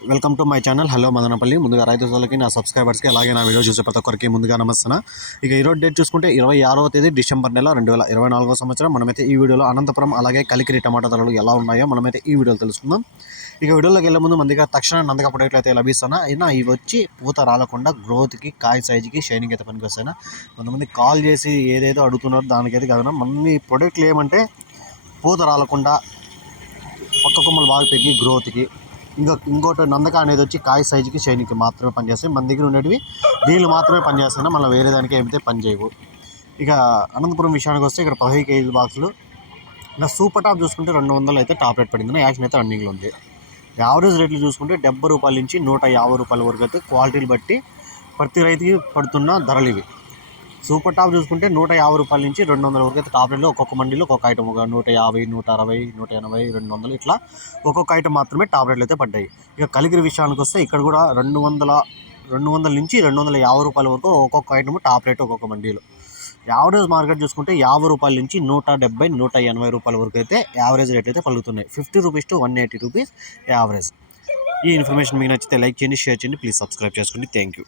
Welcome to my channel. Hello Madanapalle. ముందుగా రైతు సోదరులకి నా సబ్స్క్రైబర్స్కి అలాగే నా వీడియో చూసే ప్రతి ఒక్కరికి ముందుగా నమస్తున్నా ఇక ఈరోజు డేట్ చూసుకుంటే ఇరవై ఆరవ తేదీ డిసెంబర్ నెల రెండు వేల ఇరవై నాలుగో సంవత్సరం. మనమైతే ఈ వీడియోలో అనంతపురం అలాగే కలికిరి టమాటా ధరలు ఎలా ఉన్నాయో మనమైతే ఈ వీడియోలో తెలుసుకుందాం. ఇక వీడియోలోకి వెళ్ళే ముందు మన దగ్గర తక్షణ నందక ప్రొడక్ట్లు అయితే లభిస్తున్నా అయినా ఇవి వచ్చి పూత రాలకుండా గ్రోత్కి కాయ సైజుకి షైనింగ్ అయితే పనికొస్తాయినా. కొంతమంది కాల్ చేసి ఏదైతే అడుగుతున్నారో దానికైతే కాదు మన ప్రొడక్ట్లు ఏమంటే పూత రాలకుండా పక్క కొమ్మలు బాగా పెరిగి గ్రోత్కి ఇంకొక ఇంకోటి నందక అనేది వచ్చి కాయ సైజుకి షైనింగ్కి మాత్రమే పనిచేస్తాయి. మన దగ్గర ఉండేటివి దీనిలో మాత్రమే పనిచేస్తాయి. మళ్ళీ వేరే దానికి ఏమైతే పనిచేయవు ఇక అనంతపురం విషయానికి వస్తే ఇక్కడ పదహైదు కేజీల బాక్సులు. ఇంకా సూపర్ టాప్ చూసుకుంటే రెండు వందలు అయితే టాప్ రేట్ పడింది. యాక్షన్ అయితే రన్నింగ్లో ఉంది. యావరేజ్ రేట్లు చూసుకుంటే డెబ్బై రూపాయల నుంచి నూట యాభై రూపాయల వరకు అయితే క్వాలిటీలు బట్టి ప్రతి రైతుకి పడుతున్న ధరలు ఇవి. సూపర్ టాప్ చూసుకుంటే నూట యాభై రూపాయల నుంచి రెండు వందల వరకు అయితే టాప్ రేట్లో ఒక్కొక్క మండీలో ఒక్కొక్క ఐటమ్ ఒక నూట యాభై నూట అరవై నూట ఎనభై రెండు వందలు ఇట్లా ఒక్కొక్క ఐటమ్ మాత్రమే టాప్ రేట్లు అయితే పడ్డాయి. ఇక కలిగిరి విషయానికి వస్తే ఇక్కడ కూడా రెండు వందల రెండు వందల నుంచి రెండు వందల యాభై రూపాయల వరకు ఒక్కొక్క ఐటమ్ టాప్ రేట్ ఒక్కొక్క మండీలో. యావరేజ్ మార్కెట్ చూసుకుంటే యాభై రూపాయల నుంచి నూట డెబ్బై నూట ఎనభై రూపాయల వరకు అయితే యావరేజ్ రేట్ అయితే పలుకుతున్నాయి. Fifty rupees to one eighty rupees average. ఈ ఇన్ఫర్మేషన్ మీకు నచ్చితే లైక్ చేయండి షేర్ చేయండి ప్లీజ్ సబ్స్క్రైబ్ చేసుకోండి. Thank you.